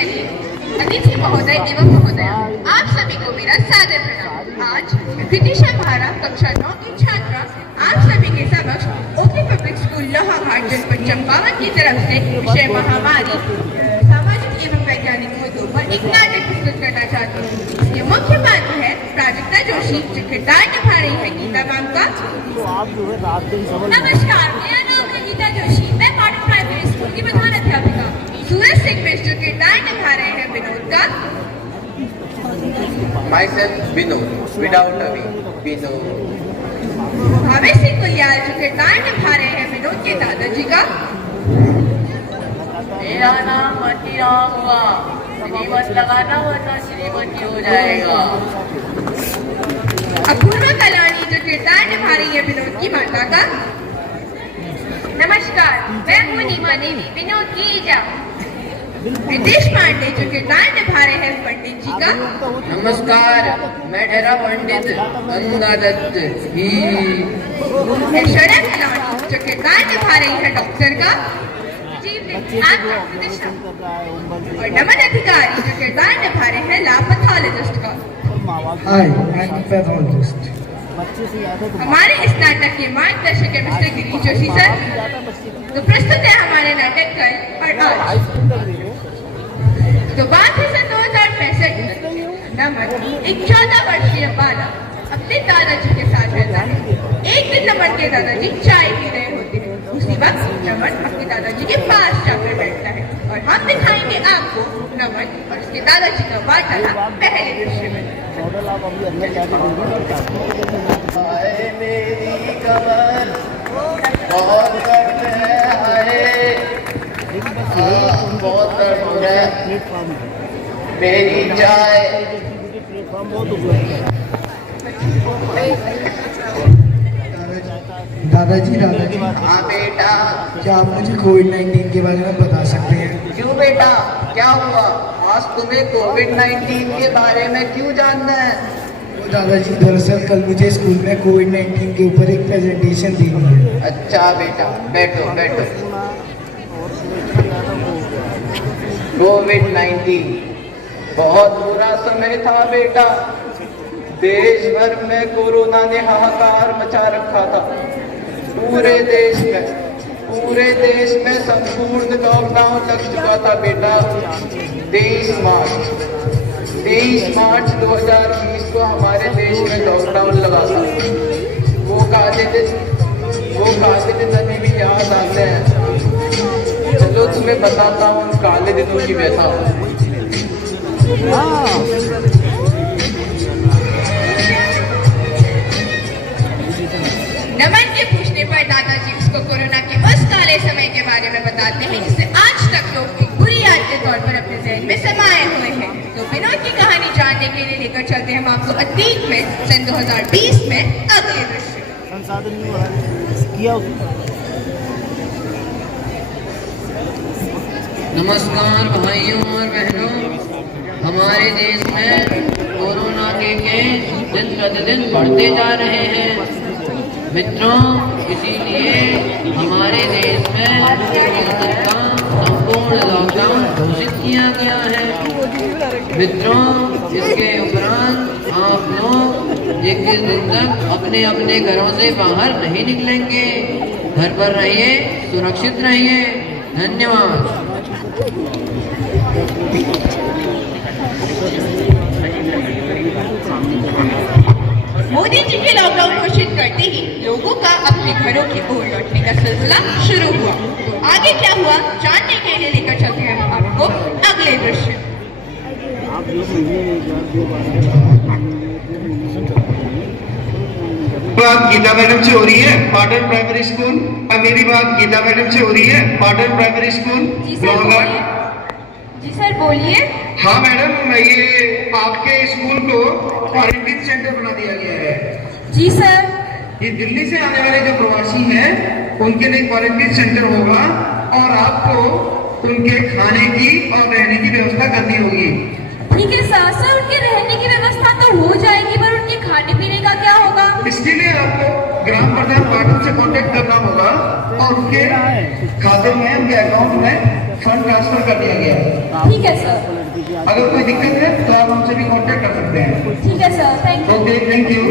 चलिए, अतिथि महोदय एवं महोदया, आप सभी को मेरा सादर प्रणाम। आज विदिशा महारा कक्षा 9 की छात्रा आप सभी के समक्ष ओखली पब्लिक स्कूल लोहाघाट जनपद चंपावत की तरफ से विषय महामारी सामाजिक एवं वैज्ञानिक मुद्दों पर एक नाटक प्रस्तुत करना चाहती हूँ। इसके मुख्य पात्र है प्राजक्ता जोशी, जो किरदार निभा रही है गीता मैम का। नमस्कार, मेरा नाम है गीता जोशी। मैं मॉडर्न प्राइमरी स्कूल की प्रधान अध्यापिका। सूरज सिंह मिश्र, जो किरदार निभा रहे हैं विनोद का। Myself Vinod, without a V, Vinod. Bhavesh Singh गुलियाल, जो किरदार निभा रहे हैं विनोद के दादाजी का। मेरा नाम मतीराम हुआ, श्रीमत लगाना वरना श्रीमती हो जाएगा। अपूर्वा कलानी, जो किरदार निभा रही है विनोद की माता का। नमस्कार, मैं हूँ नीमा देवी, विनोद की ईजा। रितेश पांडे, जो किरदार निभा रहे हैं पंडित जी का। नमस्कार, मैं ठहरा पंडित अन्ना दत्त ही। ऐश्वर्या कलानी, जो किरदार निभा रही है डॉक्टर का। और नमन अधिकारी, जो किरदार निभा रहे हैं लैब पैथोलॉजिस्ट का। Hi, I'm pathologist. हमारे इस नाटक के मार्गदर्शक है मिस्टर गिरीश जोशी सर। तो प्रस्तुत है हमारे नाटक कल और आज। तो बात है सन 2065 में। नमन एक 14 वर्षीय बालक अपने दादाजी के साथ रहता है। एक दिन नमन के दादाजी चाय पी रहे होते हैं। उसी वक्त नमन अपने दादाजी के पास जाकर बैठता है और हम दिखाएंगे आपको नमन और उसके दादाजी का वार्तालाप पहले दृश्य में। हाय मेरी कमर बहुत दर्द है, हाय बहुत दर्द हो रहा है, मेरी चाय। दादाजी हाँ बेटा। क्या आप मुझे कोविड-19 के बारे में बता सकते हैं? क्यों बेटा, क्या हुआ? आज तुम्हें कोविड-19 के बारे में क्यों जानना है? दादाजी, दरअसल कल मुझे स्कूल में कोविड-19 के ऊपर एक प्रेजेंटेशन देनी है। अच्छा बेटा, बैठो बैठो। कोविड-19 बहुत बुरा समय था बेटा। देश भर में कोरोना ने हाहाकार मचा रखा था। पूरे देश में संपूर्ण लॉकडाउन लग चुका था बेटा। 23 मार्च 2020 को हमारे देश में लॉकडाउन लगा था। वो काले दिन अभी भी याद आते हैं। चलो तुम्हें बताता हूँ उन काले दिनों की व्यथा। नमन के पूछने पर दादाजी उसको कोरोना के उस काले समय के बारे में बताते हैं जिसे आज तक लोग एक बुरी याद के तौर पर अपने जहन में समाये हुए हैं। तो विनोद की कहानी जानने के लिए लेकर चलते हैं हम आपको अतीत में, सन 2020 में अगले दृश्य। नमस्कार भाइयों और बहनों, हमारे देश में कोरोना के केस दिन प्रतिदिन बढ़ते जा रहे हैं। मित्रों, इसीलिए हमारे देश में संपूर्ण लॉकडाउन घोषित किया गया है। मित्रों, इसके उपरांत आप लोग 21 दिन तक अपने अपने घरों से बाहर नहीं निकलेंगे। घर पर रहिए, सुरक्षित रहिए। धन्यवाद। मोदी जी के लॉकडाउन घोषित करते ही लोगों का अपने घरों की ओर लौटने का सिलसिला शुरू हुआ। तो आगे क्या हुआ जानने के लिए लेकर चलते हैं हम आपको अगले दृश्य। बात गीता मैडम से हो रही है, मॉडर्न प्राइमरी स्कूल। मेरी बात गीता मैडम से हो रही है, मॉडर्न प्राइमरी स्कूल लोहाघाट। जी सर बोलिए। हाँ मैडम, ये आपके स्कूल को क्वारंटीन सेंटर बना दिया गया है। जी सर। ये दिल्ली से आने वाले जो प्रवासी हैं उनके लिए क्वारंटीन सेंटर होगा और आपको उनके खाने की और रहने की व्यवस्था करनी होगी। ठीक है सर। सर, उनके रहने की व्यवस्था तो हो जाएगी, पर उनके खाने पीने का क्या होगा? इसके लिए आपको ग्राम प्रधान वार्डन से कांटेक्ट करना होगा और उनके खाते में, उनके अकाउंट में फंड ट्रांसफर कर दिया गया है। ठीक है सर। अगर कोई दिक्कत है तो आप हमसे भी कांटेक्ट कर सकते हैं। ठीक है sir, thank you. Okay, thank you.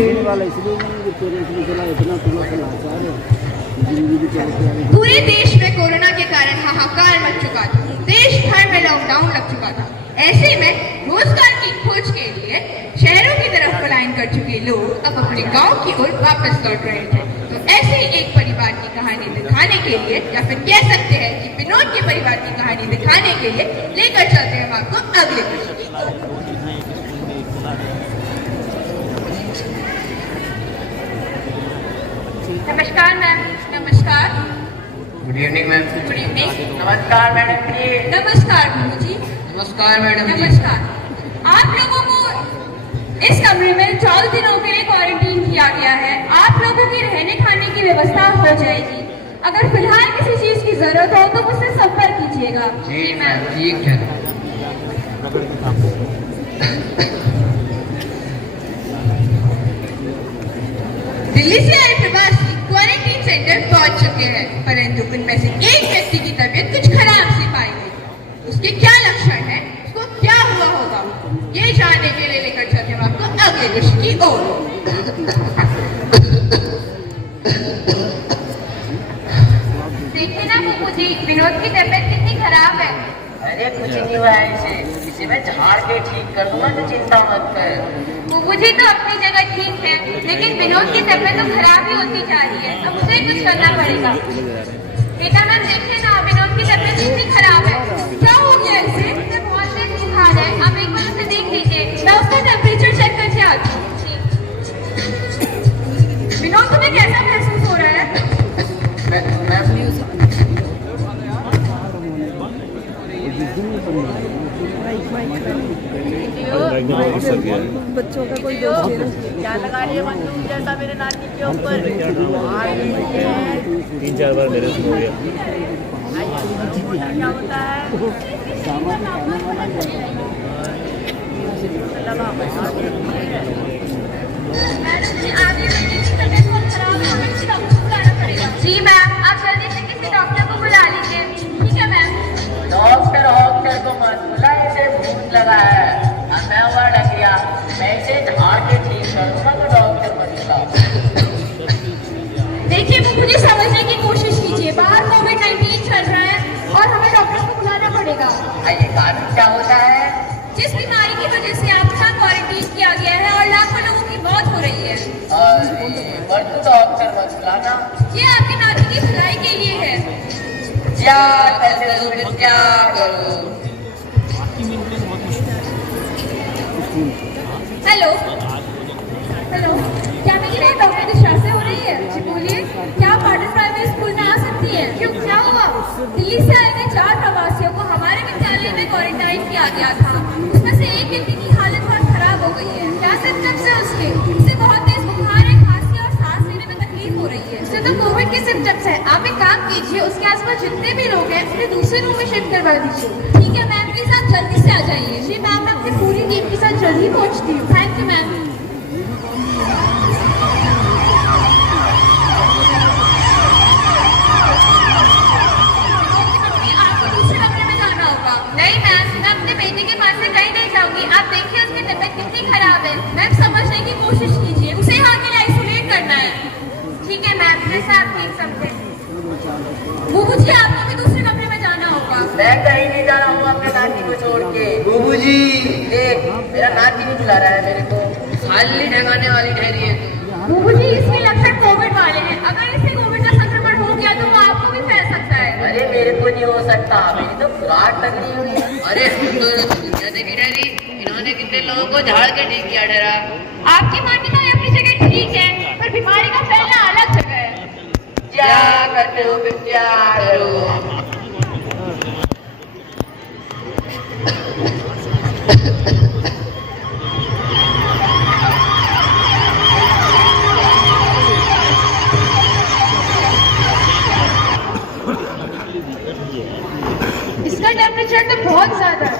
पूरे देश में कोरोना के कारण हाहाकार मच चुका था। देश भर में लॉकडाउन लग चुका था। ऐसे में रोजगार की खोज के लिए शहरों की तरफ पलायन कर चुके लोग अब अपने गांव की ओर वापस लौट रहे थे। तो ऐसे एक परिवार की कहानी दिखाने के लिए, या फिर कह सकते हैं कि विनोद के परिवार की कहानी दिखाने के लिए लेकर चलते हैं हम आपको अगले प्रश्न। नमस्कार मैम। नमस्कार। Good evening ma'am. Good evening. नमस्कार मैडम जी। नमस्कार गुरु जी। नमस्कार मैडम जी। नमस्कार। आप लोगों को इस कमरे में 4 दिनों के लिए क्वारंटीन किया गया है। आप लोगों की रहने खाने की व्यवस्था हो जाएगी। अगर फिलहाल किसी चीज की जरूरत हो तो मुझसे संपर्क कीजिएगा। जी मैम, ठीक है। दिल्ली से आए प्रवासी क्वारंटीन सेंटर पहुंच चुके हैं, परंतु उनमें से एक व्यक्ति की तबीयत कुछ खराब सी पाई गई। उसके क्या लक्षण है, उसको क्या हुआ होगा, ये जानने के लिए लेकर चलते हैं आपको अगले प्रश्न की ओर। देखिए ना बुबू जी, विनोद की तबीयत कितनी खराब है। अरे कुछ नहीं हुआ है इसे मैं झाड़ के ठीक कर दूंगा, तो चिंता मत कर। बुबू जी तो अपनी जगह ठीक है, लेकिन विनोद की तबीयत तो खराब ही होती जा रही है। अब उसे कुछ करना पड़ेगा। बेटा मैम देखिए ना, विनोद की तबीयत कितनी खराब है। क्या हो गया इसे? उसे बहुत तेज बुखार है, आप एक बार उसे देख लीजिए। मैं उसका टेम्परेचर चेक करके आती हूँ। विनोद तुम्हें कैसा महसूस हो रहा है? बच्चों का कोई दोस्त है क्या लगा रही है बंदूक जैसा मेरे नानी के ऊपर? 3-4 बार मेरे से हो गया। क्या होता है? मैडम जी आगे बेटे की तबीयत बहुत खराब है, हमें किसी डॉक्टर को बुलाना पड़ेगा। जी मैम, आप जल्दी से किसी डॉक्टर को बुला लीजिए। ठीक है मैम। डॉक्टर को मत बुला, इसे भूत लगा है। अब मैं हुआ डकिया, मैं इसे झाड़ के ठीक कर दूंगा, तो डॉक्टर मत बुला। देखिए वो मुझे समझने की कोशिश कीजिए। बाहर कोविड-19 चल रहा है और हमें डॉक्टर को बुलाना पड़ेगा। ये कानून क्या होता है? जिस बीमारी की वजह से आपका क्वारंटीन किया गया है और लाखों लोगों की मौत हो रही है, और तू डॉक्टर मत बुलाना। ये आपके नाती की भलाई के लिए है। क्या करूं, क्या करूं? हेलो हेलो, क्या मेरी बात डॉक्टर दिशा से हो रही है? जी बोलिए, क्या आप पाटन प्राइवेट स्कूल में आ सकती हैं? क्यों, क्या हुआ? दिल्ली से आए थे 4 प्रवासियों को हमारे विद्यालय में क्वारंटाइन किया गया था। उसमें से एक व्यक्ति की हालत बहुत खराब हो गई है। क्या सिम्टम्स है उसके? उसे बहुत तेज बुखार है, खांसी और सांस लेने में तकलीफ हो रही है। उसे तो कोविड के सिम्टम्स है। आप एक काम कीजिए, उसके आसपास जितने भी लोग हैं उन्हें दूसरे रूम में शिफ्ट करवा दीजिए। ठीक है मैम, प्लीज आप जल्दी से आ जाइए। जी मैम, मैं अपनी पूरी टीम के साथ जल्दी पहुँचती हूँ। Thank you ma'am. नहीं मैम, मैं अपने बेटे के पास से कहीं नहीं जाऊंगी। आप देखिए उसकी तबीयत कितनी खराब है। मैम समझने की कोशिश कीजिए, उसे यहाँ के लिए आइसोलेट करना है। ठीक है मैम, जैसा आप ठीक समझे। बुबू जी आपको भी दूसरे कमरे में जाना होगा। मैं कहीं नहीं जा रहा हूँ अपने नाती को छोड़ के। बुबू जी, देख, मेरा नाती नहीं बुला रहा है मेरे को। खाली ठगाने वाली ठहरी है तू। बुबू जी इसमें लक्षण कोविड वाले हैं। अगर इसे कोविड का संक्रमण हो गया तो वो आपको भी फैल सकता है। अरे मेरे को नहीं हो सकता, मेरी तो खुराक तगड़ी हुई है। अरे हम तो दुनिया देखी ठहरी, इन्होंने कितने लोगों को झाड़ के ठीक किया ठहरा। आपकी मान्यता अपनी जगह ठीक है, पर बीमारी का फैलना अलग जगह है। क्या करते हो फिर, क्या करो? इसका टेम्परेचर तो बहुत ज्यादा है।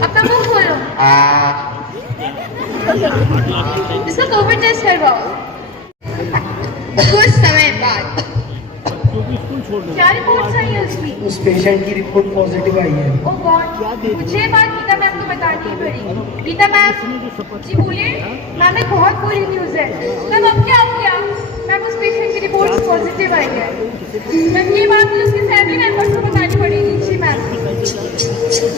अपना मुंह खोलो। इसका कोविड टेस्ट करवाओ। कुछ समय बाद क्या रिपोर्ट्स आई है उसकी? उस पेशेंट की रिपोर्ट पॉजिटिव आई है। ओ गॉड, मुझे बात गीता मैम को बतानी ही पड़ेगी। गीता मैम जी बोलिए। मैम एक बहुत बुरी न्यूज़ है। मैम अब क्या हो गया? मैम उस पेशेंट की रिपोर्ट पॉजिटिव आई है। मैम ये बात मुझे उसके फैमिली मेंबर्स को बतानी पड़ेगी। जी मैम।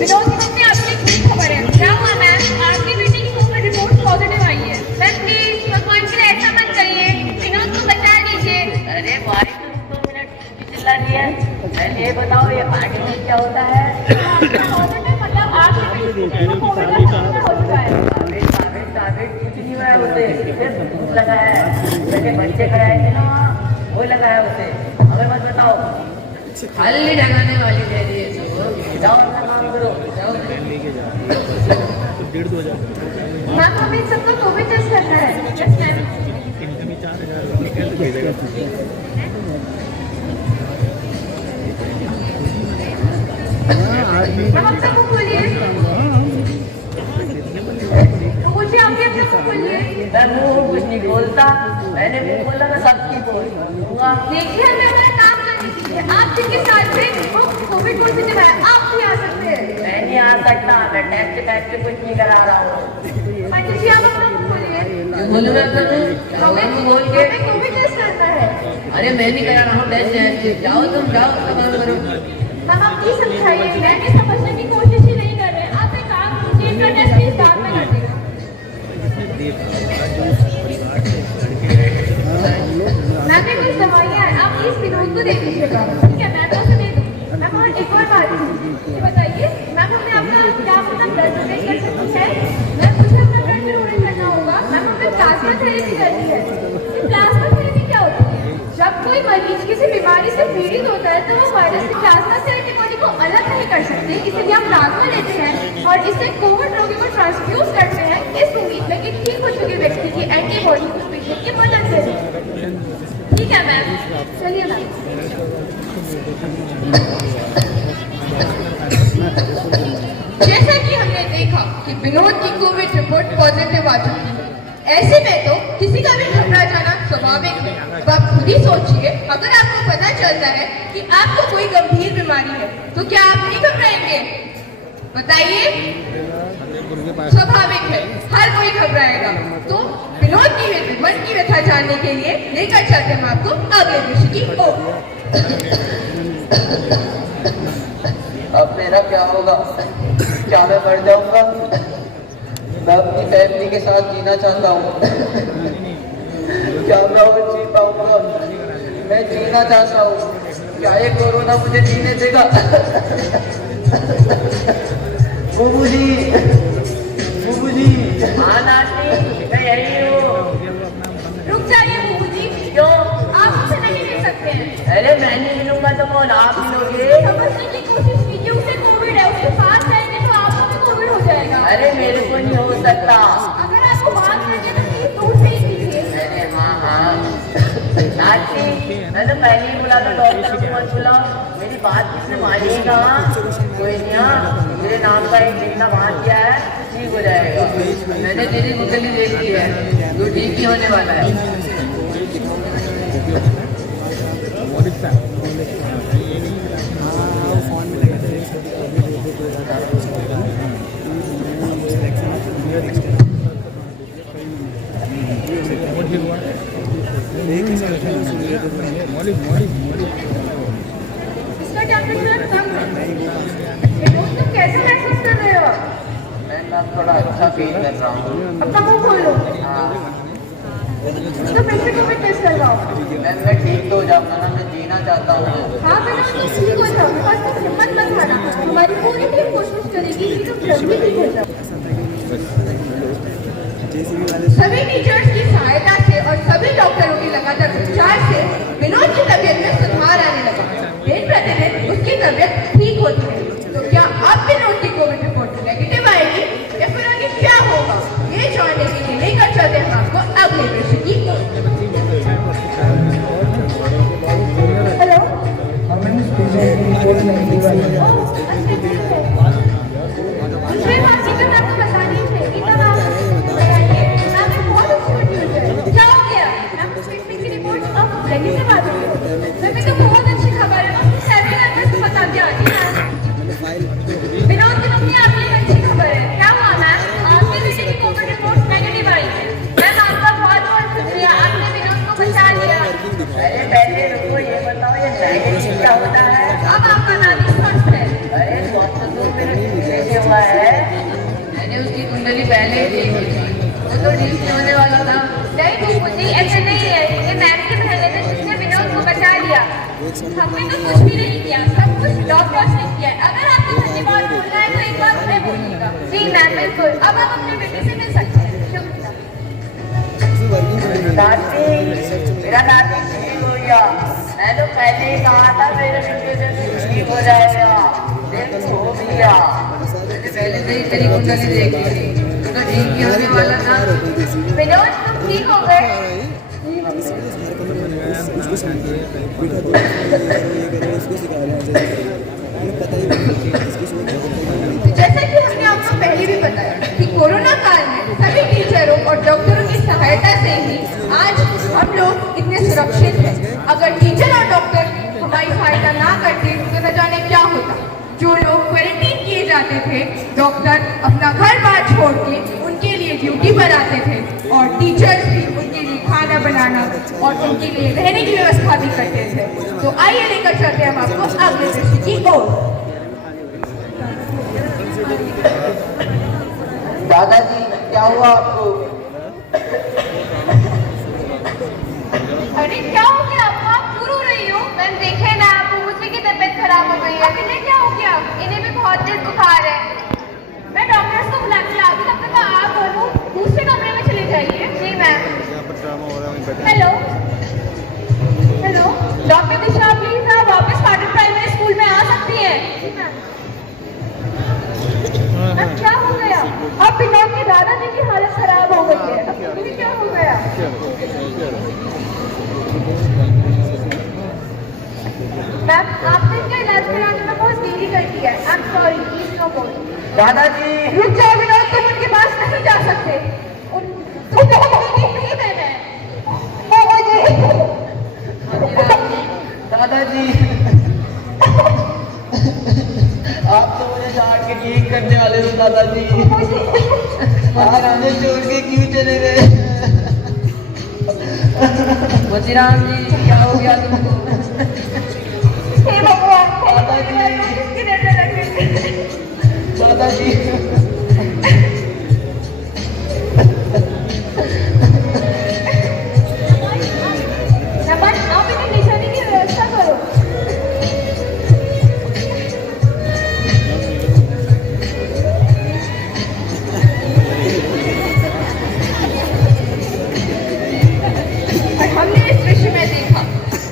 विनोद की मम्मी आपकी क्या खबर है? क्या हुआ मैम? आपकी बेटी की कोविड रिपोर्ट पॉजिटिव आई है। मैम प्लीज भगवान के लिए ऐसा मत करिए, विनोद को बचा लीजिए। अरे भाई तुम 2 मिनट क्यों चिल्ला रही है? पहले ये बताओ ये पार्टी क्या होता है? पॉजिटिव मतलब आपकी बेटी को कोविड का संक्रमण हो चुका है। टारगेट कुछ नहीं हुआ है उसे, सिर्फ भूख लगा है। पहले बच्चे कराए थे ना वहाँ, वो लगा है उसे। हमें मत बताओ। खाली ढगाने वाली दे दी है सब। जाओ अपना काम करो, जाओ। मैम हमें इन सबको कोविड टेस्ट करना है। Yes ma'am. मैम अब सबको खोलिए। मुझे आपके अपने को खोलिए। मैं मुँह कुछ नहीं बोलता, मैंने मुँह खोला मैं सबकी बोल दूंगा। देखिए हमें हमारा काम करने दीजिए। आप जिनके साथ थे वो कोविड पॉजिटिव है, आप भी आ सकते हैं। मैं नहीं आ सकता, मैं टेस्ट कुछ नहीं करा रहा हूँ। पंडित जी आप अपना मुँह खोलिए। बोलूँ मैं करूँ? हमें बोल के कोविड टेस्ट करना है। अरे मैं नहीं करा रहा हूँ टेस्ट। जाओ तुम जाओ, काम करो। मैम आप प्लीज समझाइए, मैं भी समझने की कोशिश ही नहीं कर रहे। आप एक काम कीजिए, इनका टेस्ट प्लीज बाद में कर देना। मैम ये कुछ दवाइयाँ हैं, आप प्लीज विनोद को दे दीजिएगा। ठीक है मैं तो उसे दे दूँ। मैम और एक और बात ये बताइए, मैम हमें अपना क्या अपना ब्लड डोनेट कर सकती है? मैम मुझे अपना ब्लड डोनेट करना होगा। मैम हमें प्लाज्मा थेरेपी करनी है। ये प्लाज्मा थेरेपी क्या होती है? जब कोई मरीज किसी बीमारी से पीड़ित होता है तो वो वायरस की प्लाज्मा से एंटीबॉडी को अलग नहीं कर सकते, इसलिए हम प्लाज्मा लेते हैं और इससे कोविड रोगी को ट्रांसफ्यूज करते हैं इस उम्मीद में कि ठीक हो चुके व्यक्ति की एंटीबॉडी उस पेशेंट की मदद से। ठीक है मैम, चलिए मैम। जैसा कि हमने देखा कि विनोद की कोविड रिपोर्ट पॉजिटिव आ चुकी है, ऐसे में तो किसी का भी घबरा जाना स्वाभाविक है। तो आप खुद ही सोचिए, अगर आपको पता चलता है कि आपको कोई गंभीर बीमारी है तो क्या आप नहीं घबराएंगे? बताइए। स्वाभाविक है, हर कोई घबराएगा। तो विनोद की मन की व्यथा जानने के लिए लेकर चलते हैं आपको अगले विषय की ओर। अब मेरा क्या होगा? क्या मैं मर जाऊंगा? मैं अपनी फैमिली के साथ जीना चाहता हूँ। क्या मैं और जी पाऊंगा? मैं जीना चाहता हूँ। क्या ये कोरोना मुझे जीने देगा? बुबू जी। हाँ नानी, मैं यही हूँ। रुक जाइए बहू जी, क्यों? आप उसे नहीं ले सकते हैं। अरे मैं नहीं मिलूंगा तो कौन? आप मिलोगे। समझने की कोशिश कीजिए, उसे कोविड है, उसके पास जाएंगे तो आपको भी कोविड हो जाएगा। अरे मेरे को नहीं हो सकता। अगर आपको बात करनी है तो प्लीज दूर से ही कीजिए। अरे हाँ नाची, मैं तो पहले ही बोला था डॉक्टर को मत बुला। मेरी बात किसने मानी है? कहाँ? कोई नहीं। हाँ मेरे नाम का एक जितना वहाँ किया है ठीक हो जाएगा। मैंने तेरी मुकली देख ली है, तू ठीक ही होने वाला है। इसका टेम्परेचर कम है। तुम कैसे महसूस कर रहे हो? मैं थोड़ा अच्छा फील कर रहा हूँ। अपना मुंह खोलो। हाँ तो फिर से कोविड टेस्ट करवाओ। मैं ठीक तो हो जाऊंगा ना, मैं जीना चाहता हूँ। हाँ बेटा ठीक हो जाओ, बस तुम हिम्मत मत हारना। हमारी पूरी टीम कोशिश करेगी कि तुम जल्दी ठीक हो जाओ। सभी टीचर्स की सहायता से और सभी डॉक्टरों की लगातार उपचार से विनोद की तबीयत में सुधार आने लगा। दिन प्रतिदिन उसकी तबीयत ठीक होती है। तो क्या अब विनोद की कोविड रिपोर्ट नेगेटिव आएगी या फिर आगे क्या होगा, ये जानने के लिए लेकर चलते हैं आपको अगले विषय की ओर। हेलो। हमें इस पेशेंट की रिपोर्ट नेगेटिव आई है। दूसरी बात की तो मैं आपको बतानी ही चाहिए। तब आप बताइए, मैम बहुत अच्छी न्यूज़ है। क्या हो गया? मैम पेशेंट की रिपोर्ट अब जल्दी से बात होगी। मैम तो बहुत अच्छी खबर है। हमने तो कुछ भी नहीं किया, सब कुछ डॉक्टर्स ने किया है। अगर आपको धन्यवाद बोलना है तो एक बार उन्हें बोलिएगा। जी मैम, बिल्कुल। अब आप अपने बेटे से मिल सकते हैं। शुक्रिया। दादी, मेरा दादी ठीक हो गया। मैं तो पहले ही कहा था मेरे बेटे से ठीक हो जाएगा, देखो हो गया। पहले से ही तेरी कुंडली देखी थी, तो ठीक ही होने वाला था। विनोद, तुम ठीक हो गए? जैसा कि हमने आपको पहले भी बताया कि कोरोना काल में सभी टीचरों और डॉक्टरों की सहायता से ही आज हम लोग इतने सुरक्षित हैं। अगर टीचर और डॉक्टर हमारी सहायता ना करते तो न जाने क्या होता। जो लोग क्वारंटीन किए जाते थे, डॉक्टर अपना घर बार छोड़ के उनके लिए ड्यूटी पर आते थे और टीचर्स भी उनके लिए खाना बनाना और उनके लिए रहने की व्यवस्था भी करते थे। तो आइए लेकर चलते हैं हम आपको अगले दृश्य की ओर। दादाजी क्या हुआ आपको? अरे क्या हो गया आपको? आप क्यों रो रही हो? मैम देखे ना, आपको मुझे की तबीयत खराब हो गई है। अब इन्हें क्या हो गया? इन्हें भी बहुत तेज बुखार है। मैं डॉक्टर्स को बुला के ला दूं, तब तक आप दोनों दूसरे कमरे में चले जाइए। जी ma'am. Hello hello doctor Disha, please आप वापस पाटन प्राइमरी स्कूल में आ सकती हैं। जी मैम। अब क्या हो गया? अब विनोद के दादाजी की हालत खराब हो गई है। अब तुम्हें क्या हो गया? मैम, आपने इनका इलाज कराने में बहुत देरी कर दी है। I am sorry, please no more. दादाजी रुक जाओ विनोद, तुम उनके पास नहीं जा सकते। तुम नहीं देना है। दादाजी आप तो मुझे डांट के ठीक करने वाले हो दादाजी। आज हमें छोड़ के क्यों चले गए? मोतीराम जी, क्या हो गया तुमको? हे भगवान, दादाजी नमन, आप इन्हें निशानी की व्यवस्था करो। और हमने इस दृश्य में देखा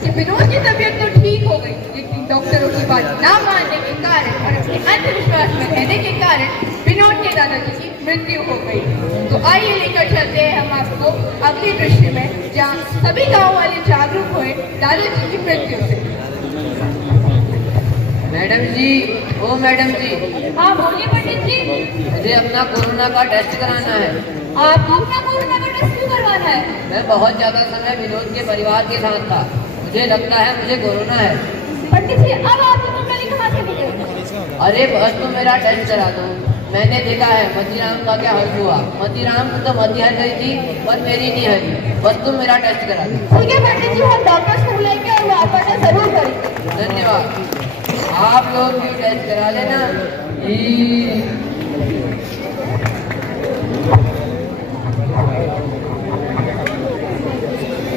कि विनोद की तबीयत तो ठीक हो गई, लेकिन डॉक्टरों की बात ना मानने के कारण और अपने अंधविश्वास में रहने के कारण विनोद के दादाजी की मृत्यु हो गई। तो आइए लेकर चलते हैं हम आपको अगले दृश्य में, जहाँ सभी गांव वाले जागरूक हुए दादाजी की मृत्यु से। मैडम जी, ओ मैडम जी, हाँ बोलिए पंडित जी। मुझे अपना कोरोना का टेस्ट कराना है। आपको अपना कोरोना का टेस्ट क्यों करवाना है? मैं बहुत ज्यादा समय विनोद के परिवार के साथ था, मुझे लगता है मुझे कोरोना है। पंडित जी, अब आपकी कुंडली कहाँ से निकली? अरे बस तुम मेरा टेस्ट करा दो। मैंने देखा है मतीराम का क्या हल हुआ। मतीराम को तो मती हल गई थी और मेरी नहीं हली। बस तुम मेरा टेस्ट करा दो। ठीक है पंडित जी, हम डॉक्टर्स को बुलाएंगे और वो आपका टेस्ट जरूर करेंगे। धन्यवाद। आप लोग भी टेस्ट करा लेना।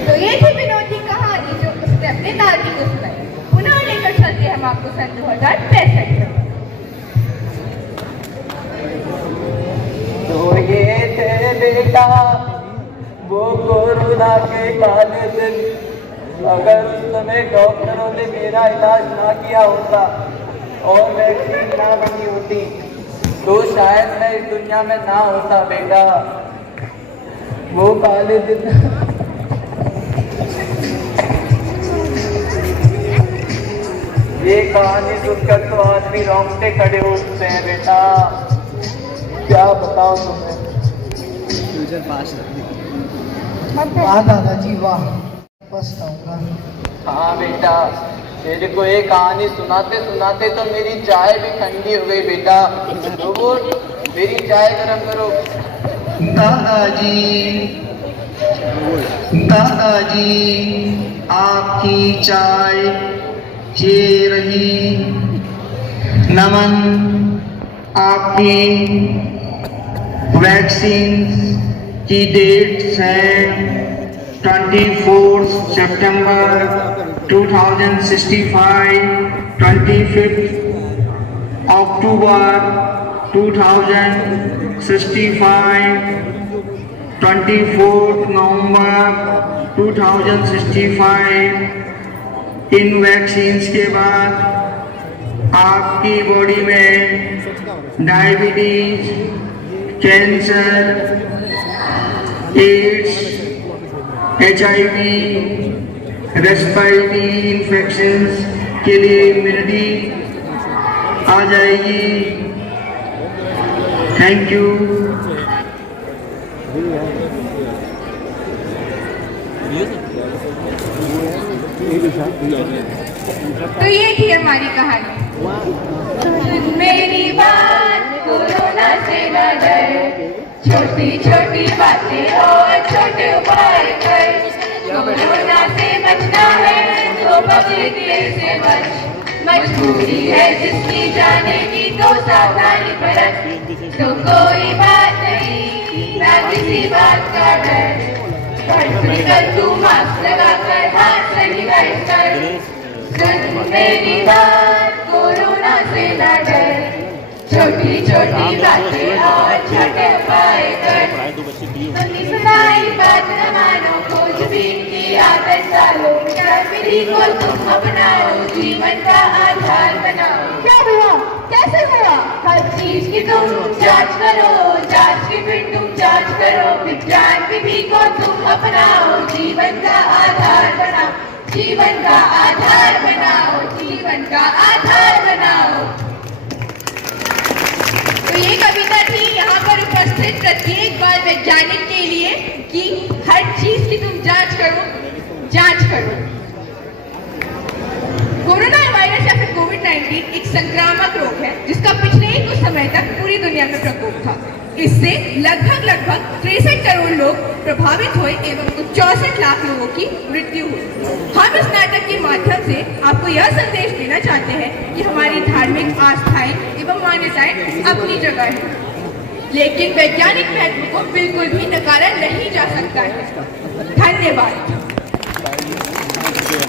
तो ये थी विनोद की कहानी जो उसने अपने दादी को सुनाई। पुनः लेकर चलते हैं हम आपको सन 2065 में। तो ये थे बेटा वो कोरोना के काले दिन। अगर उस समय डॉक्टरों ने मेरा इलाज ना किया होता और वैक्सीन ना बनी होती तो शायद मैं इस दुनिया में ना होता बेटा। वो काले दिन ये कहानी सुनकर तो आज भी रोंगटे खड़े होते हैं बेटा। क्या बताओ तुम्हें। वाह दादाजी वाह, पछताऊंगा। हाँ बेटा, मेरे को ये कहानी सुनाते सुनाते तो मेरी चाय भी ठंडी हो गई बेटा। तो वो मेरी चाय गरम करो। दादाजी दादाजी आपकी चाय ये रही। नमन आपकी वैक्सीन की डेट्स हैं 24 सितंबर 2065, 25th October 2065, 24th November 2065। इन वैक्सीन्स के बाद आपकी बॉडी में diabetes, cancer, AIDS, HIV, respiratory infections के लिए इम्यूनिटी आ जाएगी। Thank you. तो ये थी हमारी कहानी। मेरी बात कोरोना से न डर, छोटी छोटी बातें और छोटे उपाय कर। कोरोना से बचना है तो पब्लिक से बच। मजबूरी है जिसकी जाने की तो सावधानी बरत। तो कोई बात नहीं ना किसी बात का डर। कर तू मास्क लगाकर हाथ सैनिटाइज कर। सुन मेरी बात कोरोना से न डर, छोटी छोटी बातें और छोटे उपाय कर। अपनी सुनाई बात न मानो, खोजबीन की आदत डालो। पीढ़ी को तुम अपनाओ, जीवन का आधार बनाओ। क्या हुआ, कैसे हुआ? हर चीज की तुम जांच करो, जांच की फिर तुम जांच करो। विज्ञान विधि को तुम अपनाओ, जीवन का आधार बनाओ। जीवन का आधार बनाओ, जीवन का आधार बनाओ। तो ये कविता थी यहाँ पर उपस्थित प्रत्येक बाल वैज्ञानिक के लिए कि हर चीज की तुम जांच करो, जांच करो। कोरोना वायरस या फिर कोविड-19 एक संक्रामक रोग है जिसका पिछले ही कुछ समय तक पूरी दुनिया में प्रकोप था। इससे लगभग 63 करोड़ लोग प्रभावित हुए एवं 64 लाख लोगों की मृत्यु हुई। हम इस नाटक के माध्यम से आपको यह संदेश देना चाहते हैं कि हमारी धार्मिक आस्थाएं एवं मान्यताएं अपनी जगह है, लेकिन वैज्ञानिक महत्व को बिल्कुल भी नकारा नहीं जा सकता है। धन्यवाद।